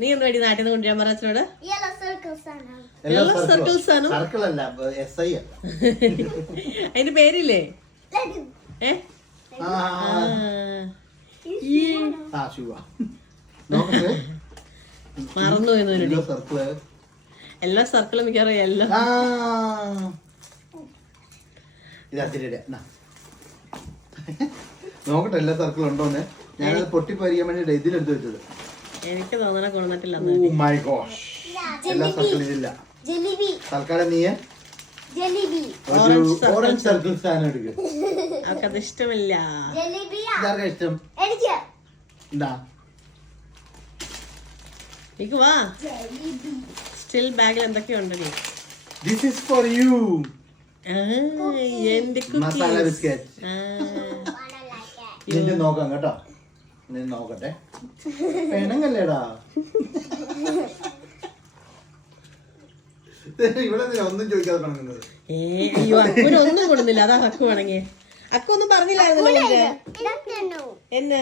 നീ എന്താ വേണ്ടി നാട്ടിൽ നിന്ന് കൊണ്ടുവരാൻ പറ അച്ഛനോട്. അതിന്റെ പേരില്ലേ? മറന്നു പോയി. എല്ലാ സർക്കിളും മിക്കവാറും എല്ലാം നോക്കട്ടെ എല്ലാ സർക്കിളും ഉണ്ടോന്ന്. ഞാനത് പൊട്ടിപ്പരിക്കാൻ വേണ്ടി ഇതിലെടുത്ത് വെച്ചത്. എനിക്ക് തോന്നണ കൊണ്ടിട്ടില്ല. എല്ലാ സർക്കിളും ഇതില്ല. തൽക്കാലം നീ ഓറഞ്ച് സർക്കിൾ സാധനം എടുക്കുക. അവർക്കത് ഇഷ്ടമില്ല. ഇഷ്ടം എന്താ? എനിക്ക് വാ. സ്റ്റിൽ ബാഗിൽ എന്തൊക്കെയുണ്ട്? This is for you. എന്റെ മസാല ബിസ്ക്കറ്റ്. നിന്നെ നോക്കാം കേട്ടോ. നിന്നെ നോക്കട്ടെ. പെണങ്ങല്ലേടാ. ഇവിടെ ഒന്നും ചോദിക്കാതെ പെണങ്ങുന്നത്. അയ്യോ അക്കൊന്നും കൊടുന്നില്ല. അതാ ഹക്കു വേണമെങ്കിൽ. അക്കൊന്നും പറഞ്ഞില്ലായിരുന്നല്ലോ. എന്നെ